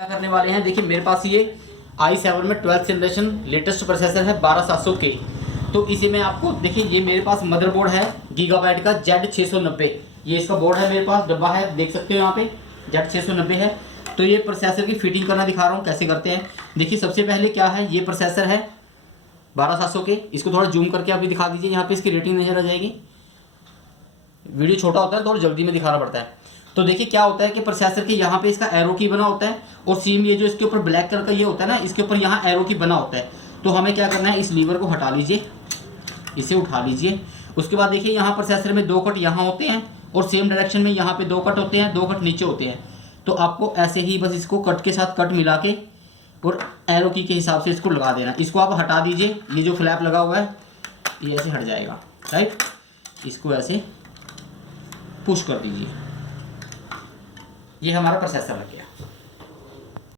क्या करने वाले हैं, देखिए मेरे पास ये i7 में 12th जनरेशन लेटेस्ट प्रोसेसर है 12700K। तो इसे मैं आपको देखिए, ये मेरे पास मदरबोर्ड है गीगाबाइट का Z690। ये इसका बोर्ड है, मेरे पास डब्बा है, देख सकते हो यहाँ पे Z690 है। तो ये प्रोसेसर की फिटिंग करना दिखा रहा हूँ कैसे करते हैं। देखिए सबसे पहले क्या है, ये प्रोसेसर है 12700K। इसको थोड़ा जूम करके अभी दिखा दीजिए, यहाँ पे इसकी रेटिंग नजर आ जाएगी। वीडियो छोटा होता है, थोड़ा जल्दी में दिखाना पड़ता है। तो देखिए क्या होता है कि प्रोसेसर के यहाँ पे इसका एरो की बना होता है, और सेम ये जो इसके ऊपर ब्लैक कलर का ये होता है ना, इसके ऊपर यहाँ एरो की बना होता है। तो हमें क्या करना है, इस लीवर को हटा लीजिए, इसे उठा लीजिए। उसके बाद देखिए यहाँ प्रोसेसर में 2 कट यहाँ होते हैं, और सेम डायरेक्शन में यहाँ पे 2 कट होते हैं, 2 कट नीचे होते हैं। तो आपको ऐसे ही बस इसको कट के साथ कट मिला के और एरो की के हिसाब से इसको लगा देना। इसको आप हटा दीजिए, ये जो फ्लैप लगा हुआ है ये ऐसे हट जाएगा, राइट। इसको ऐसे पुश कर दीजिए, ये हमारा प्रोसेसर लग गया।